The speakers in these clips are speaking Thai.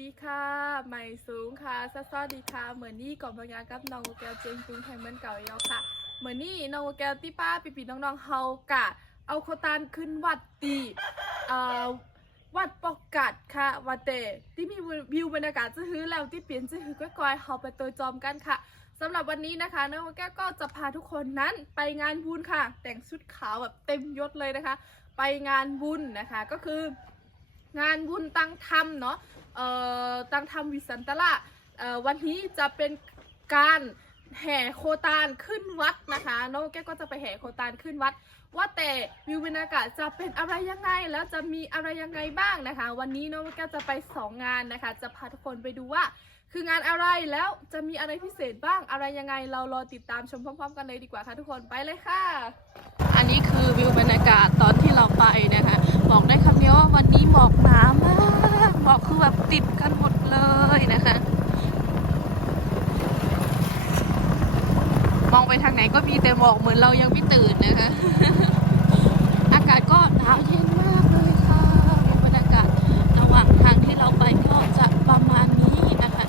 ดีค่ะใหม่สูงค่ะสวัสดีค่ะ เหมือนนี่ก่อนพงากับน้องโอแกวเจงจุงแห่งเมืองเก่าเยาค่ะ เหมือนนี่น้องโอแกวที่ป้าปีปีน้องๆเฮากะ เอาโคตานขึ้นวัดตีเอ่อวัดปอกกัดค่ะวัดเตที่มีวิวบรรยากาศจะฮือแล้วที่เปลี่ยนจะฮือก้อยๆเฮาไปตัวจอมกันค่ะสำหรับวันนี้นะคะน้องโอแกวก็จะพาทุกคนนั้นไปงานบุญค่ะ แต่งชุดขาวแบบเต็มยศเลยนะคะ ไปงานบุญนะคะก็คืองานบุญตั้งธรรมเนาะ ตั้งธรรมวิสันตละวันนี้จะเป็นการแห่โคตานขึ้นวัดนะคะน้องแก้วก็จะไปแห่โคตานขึ้นวัด ว่าแต่วิวบรรยากาศจะเป็นอะไรยังไงแล้วจะมีอะไรยังไงบ้างนะคะ วันนี้น้องแก้วจะไปสองงานนะคะ จะพาทุกคนไปดูว่า คืองานอะไรแล้วจะมีอะไรพิเศษบ้างอะไรยังไง เรารอติดตามชมพร้อมๆ กันเลยดีกว่าค่ะทุกคนไปเลยค่ะ อันนี้คือวิวบรรยากาศตอนที่เราไปนะคะบอกได้คำเดียวว่าวันนี้หมอกหนามาก หมอกคือแบบติดกันหมดเลยนะคะ มองไปทางไหนก็มีแต่หมอกเหมือนเรายังไม่ตื่นนะคะ อากาศก็หนาวเย็นมากเลยค่ะวิวบรรยากาศระหว่างทางที่เราไปก็จะประมาณนี้นะคะ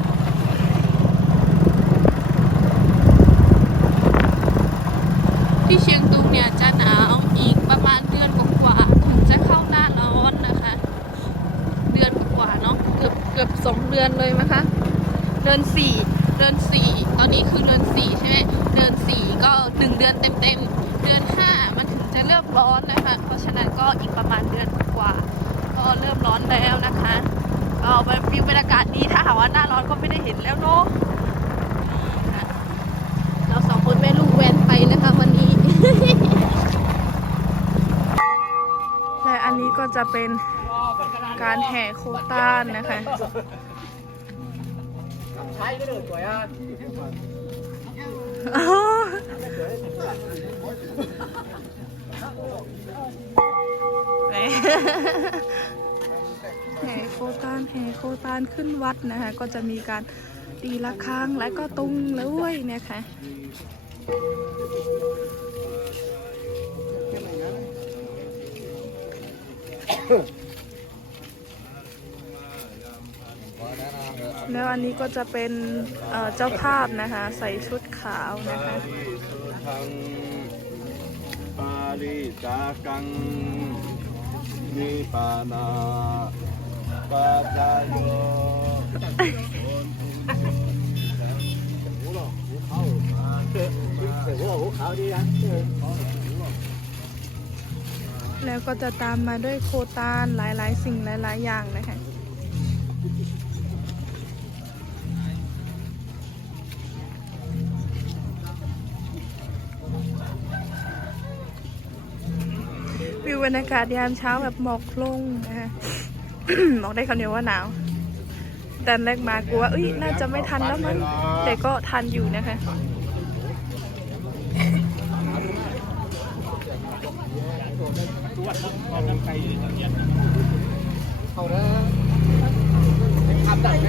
ที่เชียงตุงเนี่ยจะหนาวอีกประมาณเดือนกว่าๆถึงจะเข้าหน้าร้อนนะคะ เดือนกว่าๆเนาะเกือบเกือบสอง เดือนเลยนะคะ เดือนสี่เดือนสี่ตอนนี้คือเดือนสี่ใช่ไหมเดือนสี่ก็หนึ่งเดือนเต็มๆ เดือนห้ามันถึงจะเริ่มร้อนนะคะ เพราะฉะนั้นก็อีกประมาณเดือนกว่า ก็เริ่มร้อนแล้วนะคะก็เป็นวิวบรรยากาศดีถ้าหาว่าหน้าร้อนก็ไม่ได้เห็นแล้วเนาะนี่ค่ะเราสองคนแม่ลูกแวนไปนะคะวันนี้ และอันนี้ก็จะเป็นการแห่โคต้านนะคะ แหมแห่โคต้านแห่โคต้านขึ้นวัดนะคะ ก็จะมีการตีละครั้งและก็ตุงเลยเนี่ยค่ะ แล้วอันนี้ก็จะเป็นเอ่อเจ้าภาพนะคะ ใส่ชุดขาวนะคะทางปาริจากังนิปานาปาจายโยเสือหัวหัวขาวดีนะแล้วก็จะตามมาด้วยโคตานหลายๆ สิ่งหลาย ๆ อย่างนะคะ รรยากาศยามเช้าแบบหมอกลงนะคะบอกได้คำเดียวว่าหนาว แต่แรกมากลัวเอ้ยน่าจะไม่ทันแล้วมั้งแต่ก็ทันอยู่นะคะเขาเด้อทำได้ไหม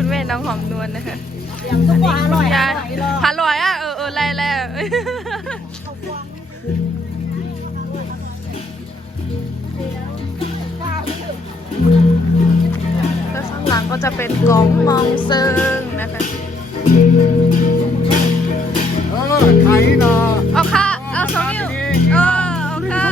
คุณแม่น้องหอมนวลนะคะทุกวันอร่อยยายพันร้อยอะเออเออไล่แล้วแล้วข้างหลังก็จะเป็นกองมองเซิงนะคะเออไทยเนาะเอาค่ะเอาสองนิ้วเออเอาค่ะ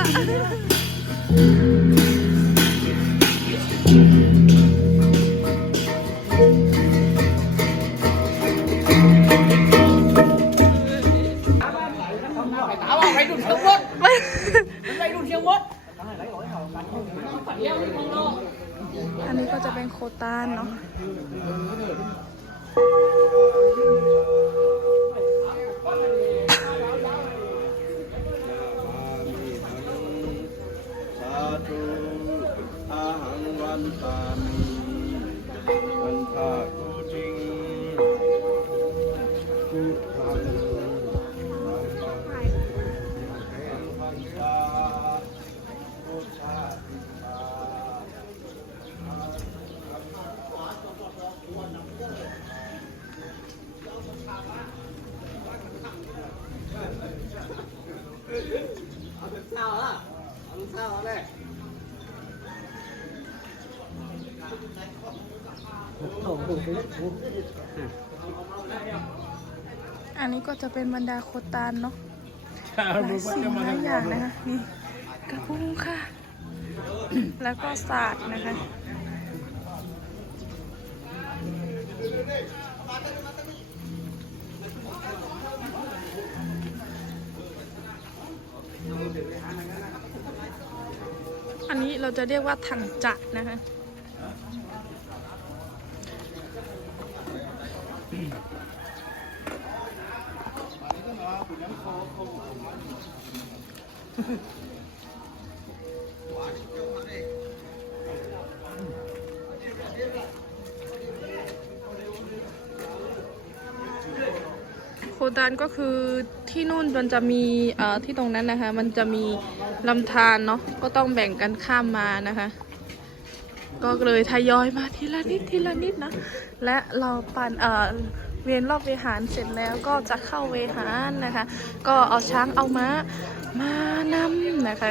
อันนี้ก็จะเป็นโคตานเนาะสาธุอาหังวันภาค อันนี้ก็จะเป็นบรรดาโคตานเนาะหลายสิ่งหลายอย่างนะคะนี่กระพุ้งค่ะ แล้วก็ศาสตร์นะคะอันนี้เราจะเรียกว่าถังจักรนะคะ โคดานก็คือที่นู่นมันจะมีเอ่อที่ตรงนั้นนะคะ มันจะมีลำธารเนาะก็ต้องแบ่งกันข้ามมานะคะ ก็เลยทยอยมาทีละนิดทีละนิดนะ และเราปั่นเอ่อเวียนรอบเวหารเสร็จแล้วก็จะเข้าเวหารนะคะ ก็เอาช้างเอาม้า มานำนะคะ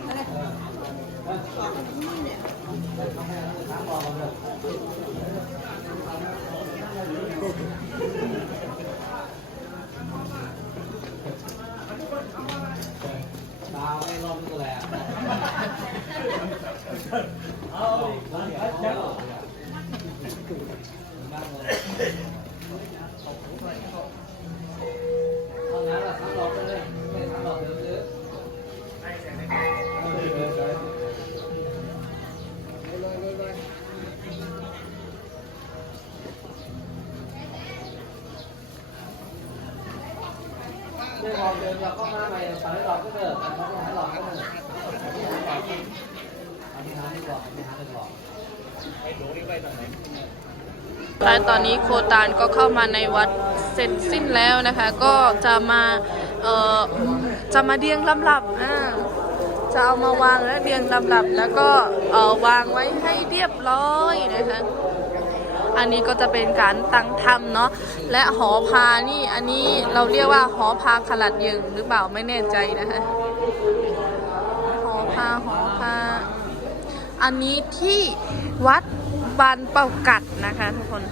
ไม่พอเดินเราก็มาใหม่สายหลอกก็เดินเขาไม่หายหลอกก็เดินอันนี้หาดีกาอันนี้หาดีกว่าและตอนนี้โคตานก็เข้ามาในวัดเสร็จสิ้นแล้วนะคะ ก็จะมาเอ่อจะมาเรียงลำดับอ่าจะเอามาวางและเรียงลำดับแล้วก็เอ่อวางไว้ให้เรียบร้อยนะคะ อันนี้ก็จะเป็นการตั้งธรรมเนาะและหอพานี่อันนี้เราเรียกว่าหอพาขลัดยึงหรือเปล่าไม่แน่ใจนะคะหอพาหอพาอันนี้ที่วัดบานเป่ากัดนะคะทุกคน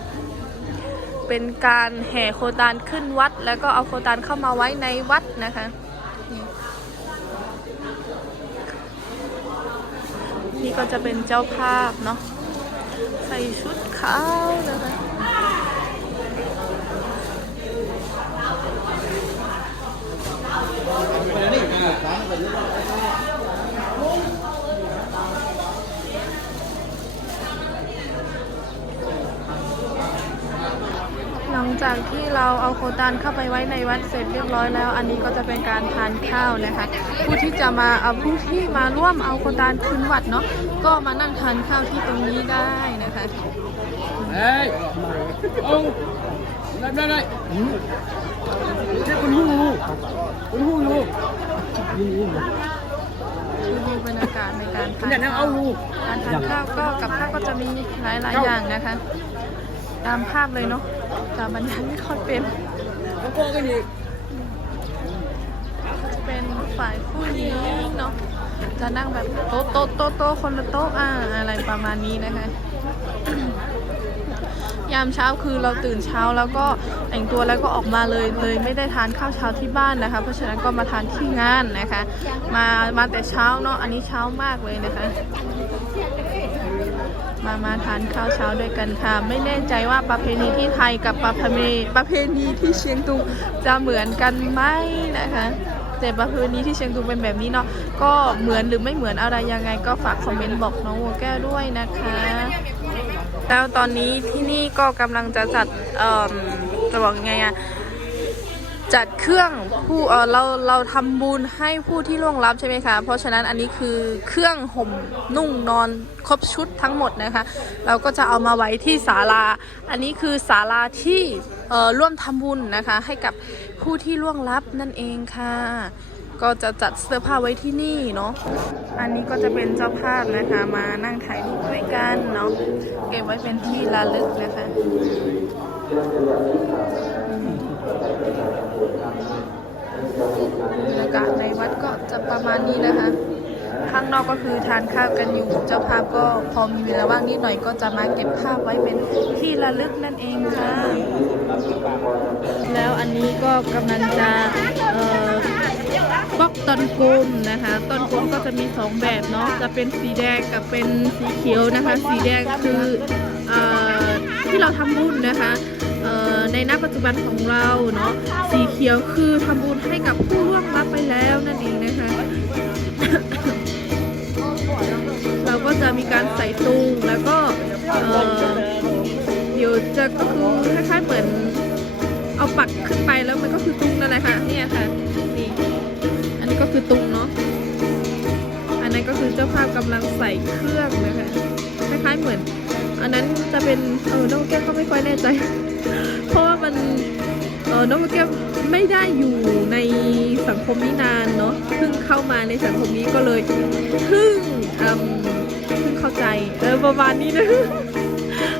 เป็นการแห่โคตานขึ้นวัด แล้วก็เอาโคตานเข้ามาไว้ในวัดนะคะนี่นี่ก็จะเป็นเจ้าภาพเนาะใส่ชุด ขาวนะคะหลังจากที่เราเอาโคตานเข้าไปไว้ในวัดเสร็จเรียบร้อยแล้ว อันนี้ก็จะเป็นการทานข้าวนะคะ ผู้ที่จะมาเอาผู้ที่มาร่วมเอาโคตานขึ้นวัดเนาะก็มานั่งทานข้าวที่ตรงนี้ได้นะคะ เฮ้ยองได้ได้ได้แค่คนหูคนหูอยู่ที่นี่บรรยากาศในการทานอย่านั่งเอาลูกการทานข้าวก็กับข้าวก็จะมีหลายๆอย่างนะคะ ตามภาพเลยเนาะจะบรรยายไม่ค่อยเป็นแล้วก็กันอีกก็จะเป็นฝ่ายผู้หญิงเนาะจะนั่งแบบโต๊ะโต๊ะโต๊ะโต๊ะคนละโต๊ะอ่าอะไรประมาณนี้นะคะ ยามเช้าคือเราตื่นเช้าแล้วก็แต่งตัวแล้วก็ออกมาเลยเลยไม่ได้ทานข้าวเช้าที่บ้านนะคะ เพราะฉะนั้นก็มาทานที่งานนะคะ มามาแต่เช้าเนาะอันนี้เช้ามากเลยนะคะ มามาทานข้าวเช้าด้วยกันค่ะ ไม่แน่ใจว่าประเพณีที่ไทยกับประเพณีประเพณีที่เชียงตุงจะเหมือนกันไหมนะคะแต่ประเพณีที่เชียงตุงเป็นแบบนี้เนาะก็เหมือนหรือไม่เหมือนอะไรยังไงก็ฝากคอมเมนต์บอกน้องวัวแก้วด้วยนะคะ แล้วตอนนี้ที่นี่ก็กำลังจะจัดเอ่อจะบอกยังไงอะจัดเครื่องผู้เออเราเราทำบุญให้ผู้ที่ล่วงลับใช่ไหมคะ เพราะฉะนั้นอันนี้คือเครื่องห่มนุ่งนอนครบชุดทั้งหมดนะคะ เราก็จะเอามาไว้ที่ศาลา อันนี้คือศาลาที่เอ่อร่วมทำบุญนะคะ ให้กับผู้ที่ล่วงลับนั่นเองค่ะ ก็จะจัดเสื้อผ้าไว้ที่นี่เนาะ อันนี้ก็จะเป็นเจ้าภาพนะคะมานั่งถ่ายรูปด้วยกันเนาะเก็บไว้เป็นที่ระลึกนะคะบรรยากาศในวัดก็จะประมาณนี้นะคะ ข้างนอกก็คือทานข้าวกันอยู่ เจ้าภาพก็พอมีเวลาว่างนิดหน่อยก็จะมาเก็บภาพไว้เป็นที่ระลึกนั่นเองค่ะ แล้วอันนี้ก็กำลังจะเอ่อ บล็อกต้นกลมนะคะ ต้นกลมก็จะมีสองแบบเนาะจะเป็นสีแดงกับเป็นสีเขียวนะคะ สีแดงคืออที่เราทำบุญนะคะเอ่อในณปัจจุบันของเราเนาะสีเขียวคือทำบุญให้กับผู้ล่วงลับไปแล้วนั่นเองนะคะ เราก็จะมีการใส่ตุงแล้วก็เดี๋ยวจะก็คือคล้ายๆเหมือนเอาปักขึ้นไปแล้วมันก็คือตุ คือตุงเนาะ อันนั้นก็คือเจ้าภาพกำลังใส่เครื่องนะคะคล้ายๆเหมือน อันนั้นจะเป็นเออน้องแก้วก็ไม่ค่อยแน่ใจ เพราะว่ามันเออน้องแก้วไม่ได้อยู่ในสังคมนี้นานเนาะเพิ่งเข้ามาในสังคมนี้ก็เลยเพิ่งอืมเพิ่งเข้าใจเออประมาณนี้นะ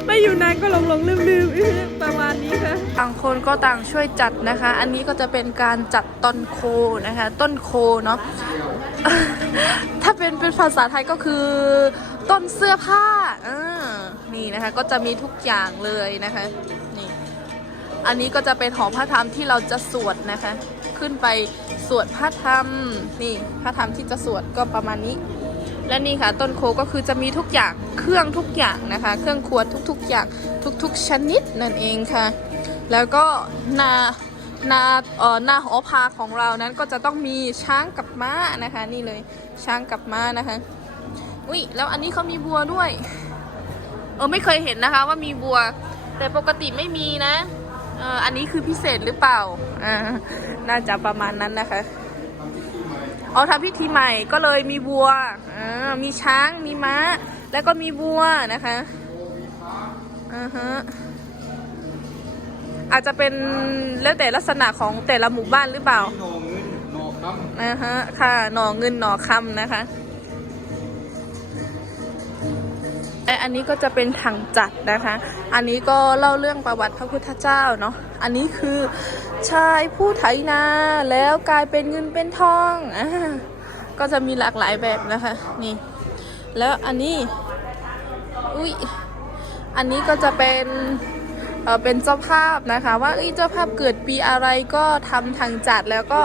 ไม่อยู่นานก็หลงหลงลืมลืมๆประมาณ ต่างคนก็ต่างช่วยจัดนะคะ อันนี้ก็จะเป็นการจัดต้นโคนะคะ ต้นโคเนาะถ้าเป็นเป็นภาษาไทยก็คือต้นเสื้อผ้าอ่านี่นะคะก็จะมีทุกอย่างเลยนะคะนี่อันนี้ก็จะเป็นหอพระธรรมที่เราจะสวดนะคะ ขึ้นไปสวดพระธรรมนี่พระธรรมที่จะสวดก็ประมาณนี้ และนี่ค่ะต้นโคก็คือจะมีทุกอย่างเครื่องทุกอย่างนะคะ เครื่องครัวทุกๆอย่างทุก ๆ ชนิดนั่นเองค่ะ แล้วก็นานาเอ่อนาหอพาของเรานั้นก็จะต้องมีช้างกับม้านะคะ นี่เลยช้างกับม้านะคะ อุ้ยแล้วอันนี้เขามีบัวด้วย เออไม่เคยเห็นนะคะว่ามีบัว แต่ปกติไม่มีนะเอออันนี้คือพิเศษหรือเปล่าอ่าน่าจะประมาณนั้นนะคะเอาทำพิธีใหม่ก็เลยมีวัวอ่ามีช้างมีม้า แล้วก็มีวัวนะคะอ่าฮะ อาจจะเป็นแล้วแต่ลักษณะของแต่ละหมู่บ้านหรือเปล่าอ่าฮะค่ะหน่อเงินหน่อคำนะคะและอันนี้ก็จะเป็นถังจัดนะคะ อันนี้ก็เล่าเรื่องประวัติพระพุทธเจ้าเนาะ อันนี้คือชายผู้ไถนาแล้วกลายเป็นเงินเป็นทองอ่าก็จะมีหลากหลายแบบนะคะนี่ แล้วอันนี้ อุ้ยอันนี้ก็จะเป็น เป็นเจ้าภาพนะคะว่าเจ้าภาพเกิดปีอะไรก็ทำทางจัดแล้วก็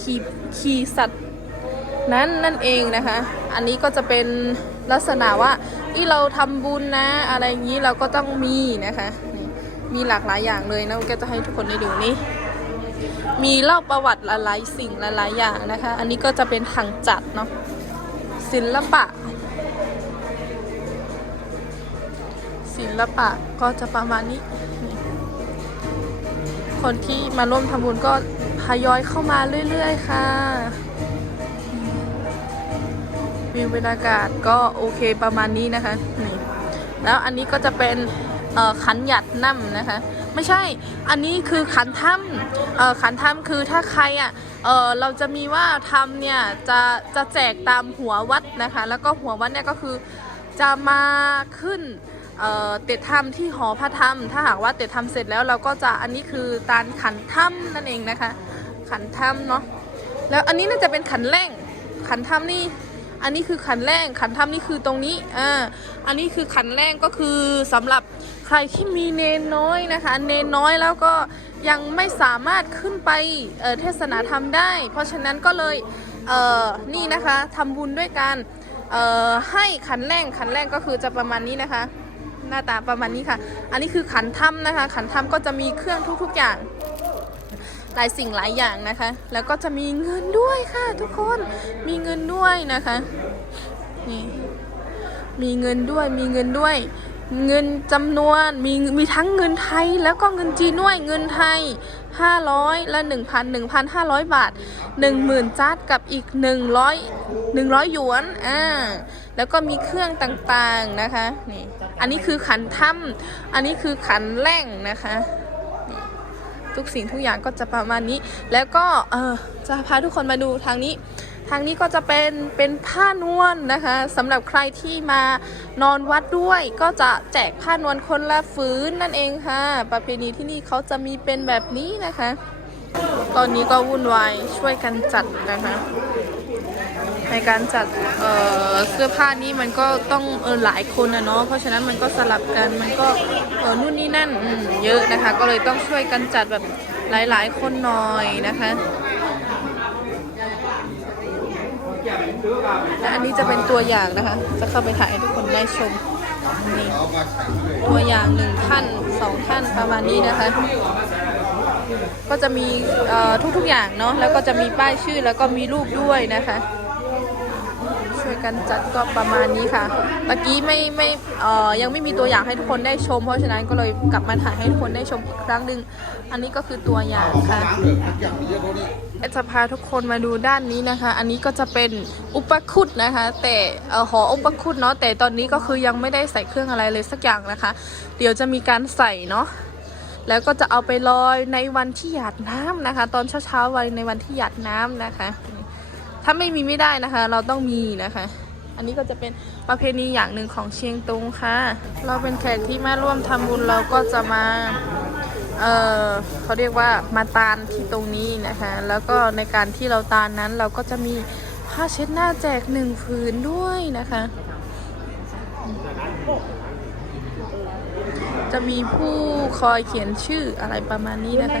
ขี่ขี่สัตว์นั้นนั่นเองนะคะ อันนี้ก็จะเป็นลักษณะว่าที่เราทำบุญนะอะไรอย่างนี้เราก็ต้องมีนะคะมีหลากหลายอย่างเลยนะก็จะให้ทุกคนได้ดูนี่มีเล่าประวัติหลายๆสิ่งหลายๆอย่างนะคะ อันนี้ก็จะเป็นทางจัดเนาะศิลปะ ศิลปะก็จะประมาณนี้ คนที่มาร่วมทำบุญก็ทยอยเข้ามาเรื่อยๆ ค่ะวิวบรรยากาศก็โอเคประมาณนี้นะคะนี่แล้วอันนี้ก็จะเป็นขันหยัดน้ำนะคะ ไม่ใช่อันนี้คือขันถ้ำขันถ้ำคือถ้าใครอะเเราจะมีว่าทำเนี่ยจะจะแจกตามหัววัดนะคะ แล้วก็หัววัดเนี่ยก็คือจะมาขึ้น ตะธรรมที่หอพระธรรมถ้าหากว่าเตะธรรมเสร็จแล้วเราก็จะอันนี้คือตานขันถ้ำนั่นเองนะคะ ขันถ้ำเนาะแล้วอันนี้น่าจะเป็นขันแร่งขันถ้ำนี่อันนี้คือขันแร่งขันถ้ำนี่คือตรงนี้อ่าอันนี้คือขันแร่งก็คือสำหรับใครที่มีเนนน้อยนะคะ เนนน้อยแล้วก็ยังไม่สามารถขึ้นไปเเทศนาธรรมได้ เพราะฉะนั้นก็เลยเนี่นะคะทำบุญด้วยกันให้ขันแร่งขันแร่งก็คือจะประมาณนี้นะคะ หน้าตาประมาณนี้ค่ะ อันนี้คือขันถ้ำนะคะ ขันถ้ำก็จะมีเครื่องทุกๆอย่างหลายสิ่งหลายอย่างนะคะ แล้วก็จะมีเงินด้วยค่ะ ทุกคนมีเงินด้วยนะคะนี่มีเงินด้วยมีเงินด้วย เงินจำนวนมีมีทั้งเงินไทยแล้วก็เงินจีนด้วยเงินไทย 500 และ 1,000 1,500 บาท 10,000จัดกับอีก 100 100 หยวนอ่าแล้วก็มีเครื่องต่างๆนะคะนี่อันนี้คือขันถ้ำอันนี้คือขันแร่งนะคะทุกสิ่งทุกอย่างก็จะประมาณนี้ แล้วก็เออจะพาทุกคนมาดูทางนี้ ทางนี้ก็จะเป็นเป็นผ้านวลนะคะสำหรับใครที่มานอนวัดด้วย ก็จะแจกผ้านวลคนละฝืนนั่นเองค่ะ ประเพณีที่นี่เขาจะมีเป็นแบบนี้นะคะ ตอนนี้ก็วุ่นวายช่วยกันจัดนะคะในการจัดเเสื้อผ้านี่มันก็ต้องเออหลายคนนะเนาะ เพราะฉะนั้นมันก็สลับกัน มันก็เออนู่นนี่นั่นเยอะนะคะ ก็เลยต้องช่วยกันจัดแบบหลายๆ คนหน่อยนะคะ อันนี้จะเป็นตัวอย่างนะคะ จะเข้าไปถ่ายให้ทุกคนได้ชมนี่ตัวอย่างหนึ่งท่านสองท่านประมาณนี้นะคะ ก็จะมีทุกๆอย่างเนาะแล้วก็จะมีป้ายชื่อแล้วก็มีรูปด้วยนะคะ กันจัดก็ประมาณนี้ค่ะ ตะกี้ไม่ไม่เอ่อยังไม่มีตัวอย่างให้ทุกคนได้ชม เพราะฉะนั้นก็เลยกลับมาถ่ายให้ทุกคนได้ชมอีกครั้งหนึ่งอันนี้ก็คือตัวอย่างค่ะจะพาทุกคนมาดูด้านนี้นะคะ อันนี้ก็จะเป็นอุปคุตนะคะ แต่ห่อหออุปคุตเนาะแต่ตอนนี้ก็คือยังไม่ได้ใส่เครื่องอะไรเลยสักอย่างนะคะ เดี๋ยวจะมีการใส่เนาะแล้วก็จะเอาไปลอยในวันที่หยาดน้ำนะคะ ตอนเช้าๆวันในวันที่หยาดน้ำนะคะ ถ้าไม่มีไม่ได้นะคะ เราต้องมีนะคะ อันนี้ก็จะเป็นประเพณีอย่างหนึ่งของเชียงตุงค่ะ เราเป็นแขกที่มาร่วมทำบุญเราก็จะมาเออเขาเรียกว่ามาตานที่ตรงนี้นะคะ แล้วก็ในการที่เราตานนั้นเราก็จะมีผ้าเช็ดหน้าแจกหนึ่งผืนด้วยนะคะ จะมีผู้คอยเขียนชื่ออะไรประมาณนี้นะคะ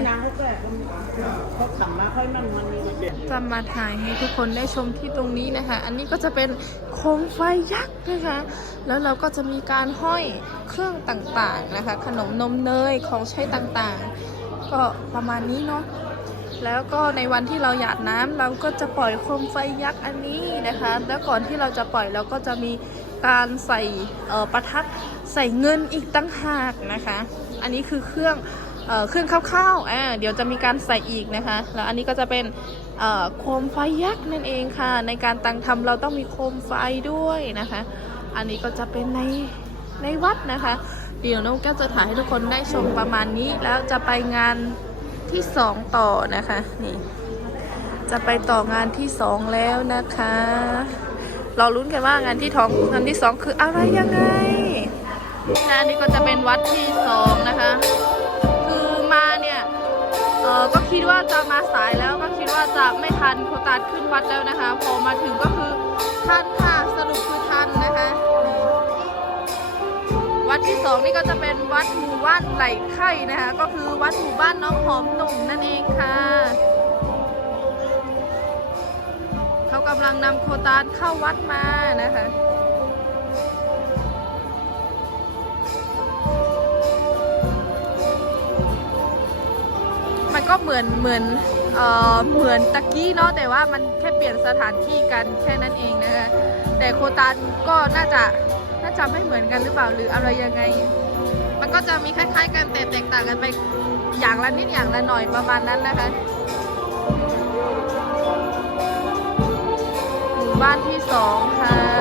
จะมาถ่ายให้ทุกคนได้ชมที่ตรงนี้นะคะ อันนี้ก็จะเป็นโคมไฟยักษ์นะคะ แล้วเราก็จะมีการห้อยเครื่องต่างๆนะคะ ขนมนมเนยของใช้ต่างๆ ก็ประมาณนี้เนาะแล้วก็ในวันที่เราหยาดน้ำเราก็จะปล่อยโคมไฟยักษ์อันนี้นะคะ แล้วก่อนที่เราจะปล่อยเราก็จะมีการใส่ประทัดใส่เงินอีกตั้งหากนะคะ อันนี้คือเครื่อง เครื่องข้าวๆอ่าเดี๋ยวจะมีการใส่อีกนะคะ แล้วอันนี้ก็จะเป็นโคมไฟยักษ์นั่นเองค่ะ ในการตังทำเราต้องมีโคมไฟด้วยนะคะ อันนี้ก็จะเป็นในในวัดนะคะ เดี๋ยวน้องแก้วจะถ่ายให้ทุกคนได้ชมประมาณนี้ แล้วจะไปงานที่สองต่อนะคะนี่ จะไปต่องานที่สองแล้วนะคะ เราลุ้นกันว่างานที่ท้องงานที่สองคืออะไรยังไงและอันนี้ก็จะเป็นวัดที่สองนะคะ เออก็คิดว่าจะมาสายแล้วก็คิดว่าจะไม่ทันโคตาดขึ้นวัดแล้วนะคะ พอมาถึงก็คือทันค่ะสรุปคือทันนะคะ วัดที่สองนี่ก็จะเป็นวัดหมู่บ้านไหลไข่นะคะ ก็คือวัดหมู่บ้านน้องหอมหนุ่มนั่นเองค่ะเขากำลังนำโคตานเข้าวัดมานะคะ ก็เหมือนเหมือนเอ่อเหมือนตะกี้เนาะแต่ว่ามันแค่เปลี่ยนสถานที่กันแค่นั้นเองนะคะแต่โคตานก็น่าจะน่าจะไม่เหมือนกันหรือเปล่าหรืออะไรยังไง มันก็จะมีคล้าย ๆ กันแต่แตกต่างกันไปอย่างละนิดอย่างละหน่อยประมาณนั้นนะคะหมู่บ้านที่สองค่ะ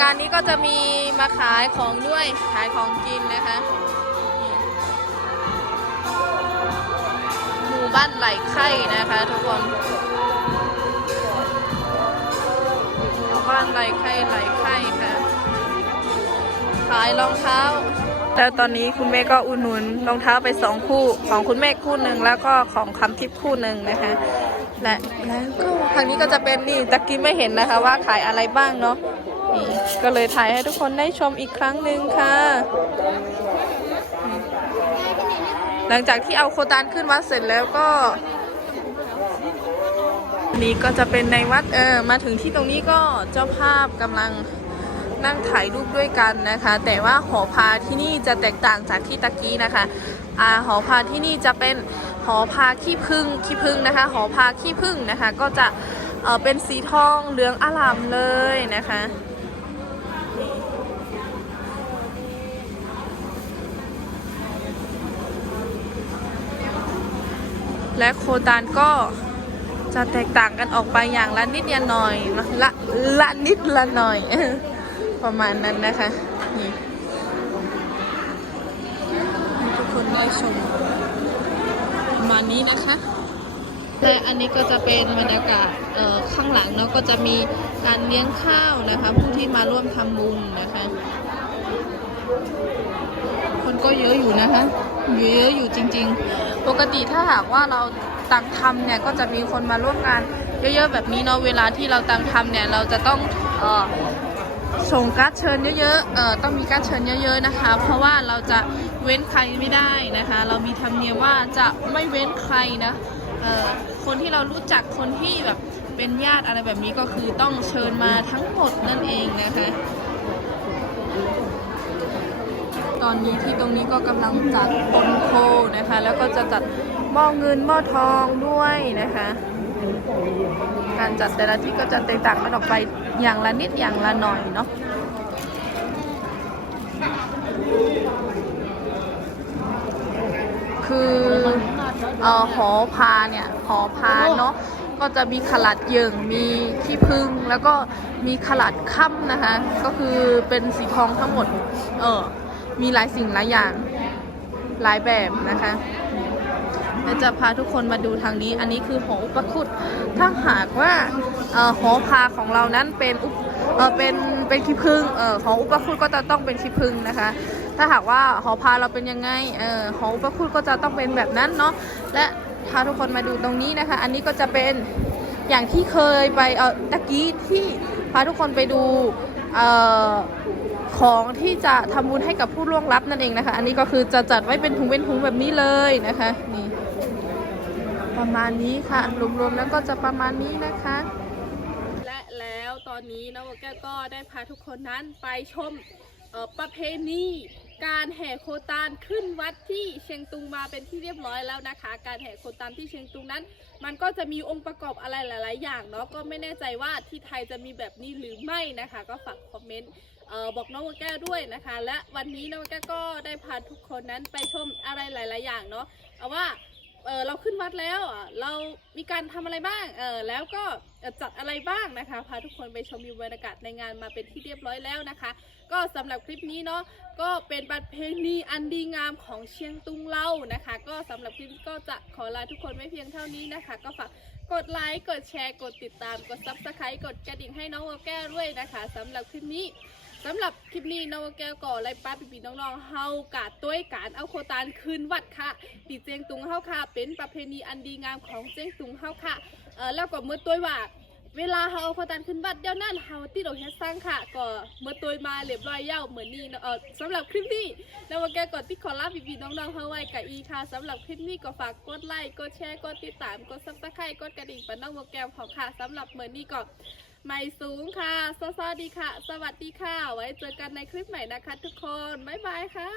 งานนี้ก็จะมีมาขายของด้วยขายของกินนะคะ หมู่บ้านไหลไข่นะคะ ทุกคนหมู่บ้านไหลไข่ไหลไข่ค่ะ ขายรองเท้าแต่ตอนนี้คุณแม่ก็อุดหนุนรองเท้าไปสองคู่ของคุณแม่คู่หนึ่งแล้วก็ของคำทิพย์คู่หนึ่งนะคะ และแล้วก็ทางนี้ก็จะเป็นนี่ตะกี้ไม่เห็นนะคะว่าขายอะไรบ้างเนาะ นี่ก็เลยถ่ายให้ทุกคนได้ชมอีกครั้งหนึ่งค่ะ หลังจากที่เอาโคตานขึ้นวัดเสร็จแล้วก็นี่ก็จะเป็นในวัดเออมาถึงที่ตรงนี้ก็เจ้าภาพกำลังนั่งถ่ายรูปด้วยกันนะคะ แต่ว่าหอพาที่นี่จะแตกต่างจากที่ตะกี้นะคะอ่าหอพาที่นี่จะเป็นหอพาขี้พึ่งขี้พึ่งนะคะ หอพาขี้พึ่งนะคะ ก็จะเออเป็นสีทองเหลืองอลามเลยนะคะ และโคตานก็จะแตกต่างกันออกไปอย่างละนิดละหน่อยนะละละนิดละหน่อย ประมาณนั้นนะคะ นี่ทุกคนได้ชมประมาณนี้นะคะและอันนี้ก็จะเป็นบรรยากาศข้างหลังเนาะก็จะมีการเลี้ยงข้าวนะคะ ผู้ที่มาร่วมทำบุญนะคะ คนก็เยอะอยู่นะคะเยอะอยู่จริง ๆ ปกติถ้าหากว่าเราตังทำเนี่ยก็จะมีคนมาร่วมงานเยอะๆแบบนี้เนาะเวลาที่เราตังทำเนี่ยเราจะต้องออส่งการ์ดเชิญเยอะๆเออต้องมีการ์ดเชิญเยอะ ๆนะคะ เพราะว่าเราจะเว้นใครไม่ได้นะคะ เรามีธรรมเนียมว่าจะไม่เว้นใครนะเออคนที่เรารู้จักคนที่แบบเป็นญาติอะไรแบบนี้ก็คือต้องเชิญมาทั้งหมดนั่นเองนะคะ ตอนนี้ที่ตรงนี้ก็กำลังจัดปนโคนะคะ แล้วก็จะจัดหม้อเงินหม้อทองด้วยนะคะ การจัดแต่ละที่ก็จะแตกต่างกันออกไปอย่างละนิดอย่างละหน่อยเนาะคือเอ่อหอพาเนี่ยหอพาเนาะก็จะมีขลัดเหยิงมีขี้พึ่งแล้วก็มีขลัดค่ำนะคะ ก็คือเป็นสีทองทั้งหมด เออ มีหลายสิ่งหลายอย่าง หลายแบบนะคะเดี๋ยวจะพาทุกคนมาดูทางนี้ อันนี้คือหออุปคุตถ้าหากว่าหอพาของเรานั้นเป็นเป็นเป็นขี้ผึ้งหออุปคุตก็จะต้องเป็นขี้ผึ้งนะคะ ถ้าหากว่าหอพาเราเป็นยังไงหออุปคุตก็จะต้องเป็นแบบนั้นเนาะ และพาทุกคนมาดูตรงนี้นะคะ อันนี้ก็จะเป็นอย่างที่เคยไปเออตะกี้ที่พาทุกคนไปดู ของที่จะทำบุญให้กับผู้ล่วงลับนั่นเองนะคะ อันนี้ก็คือจะจัดไว้เป็นถุงเป็นถุงแบบนี้เลยนะคะ นี่ ประมาณนี้ค่ะ รวมๆแล้วก็จะประมาณนี้นะคะ และแล้วตอนนี้น้องแก้วก็ได้พาทุกคนนั้นไปชมประเพณีการแห่โคตานขึ้นวัดที่เชียงตุงมาเป็นที่เรียบร้อยแล้วนะคะ การแห่โคตานที่เชียงตุงนั้น มันก็จะมีองค์ประกอบอะไรหลาย ๆ อย่างเนาะก็ไม่แน่ใจว่าที่ไทยจะมีแบบนี้หรือไม่นะคะ ก็ฝากคอมเมนต์บอกน้องวัวแก้วด้วยนะคะ และวันนี้น้องวัวแก้วก็ได้พาทุกคนนั้นไปชมอะไรหลาย ๆ อย่างเนาะเอาว่าเออเราขึ้นวัดแล้วเรามีการทำอะไรบ้างเออแล้วก็จัดอะไรบ้างนะคะ พาทุกคนไปชมวิวบรรยากาศในงานมาเป็นที่เรียบร้อยแล้วนะคะ ก็สำหรับคลิปนี้เนาะก็เป็นประเพณีอันดีงามของเชียงตุงเล่านะคะ ก็สำหรับคลิปก็จะขอลาทุกคนไว้เพียงเท่านี้นะคะ ก็ฝากกดไลค์กดแชร์กดติดตามกด subscribe กดกระดิ่งให้น้องวัวแก้วด้วยนะคะสำหรับคลิปนี้สำหรับคลิปนี้น้องแก้วก่อไรป้าปีปีน้องๆเฮากาดต้วยการเอาโคตานคืนวัดค่ะปีเจียงตุงเฮาค่ะ เป็นประเพณีอันดีงามของเจียงตุงเฮาค่ะเออแล้วก็เมื่อต้วยว่า เวลาเฮาเอาโคตานขึ้นวัดเดี๋ยวนั้นเฮาติดอกเฮ็ดสร้างค่ะก็เมื่อต้วมาเรียบร้อยเย้าเหมือนนี้เนาะเออสำหรับคลิปนี้น้องแกก่อนที่ขอลาปีปีน้องๆเฮาไว้กับอีค่ะสำหรับคลิปนี้ก็ฝากกดไลค์กดแชร์กดติดตามกดซับสไครต์กดกระดิ่งปะน้องแก้วของค่ะสำหรับเหมือนนี้ก็ไม่สูงค่ะสวัสดีค่ะ สวัสดีค่ะ ไว้เจอกันในคลิปใหม่นะคะ ทุกคนบ๊ายบายค่ะ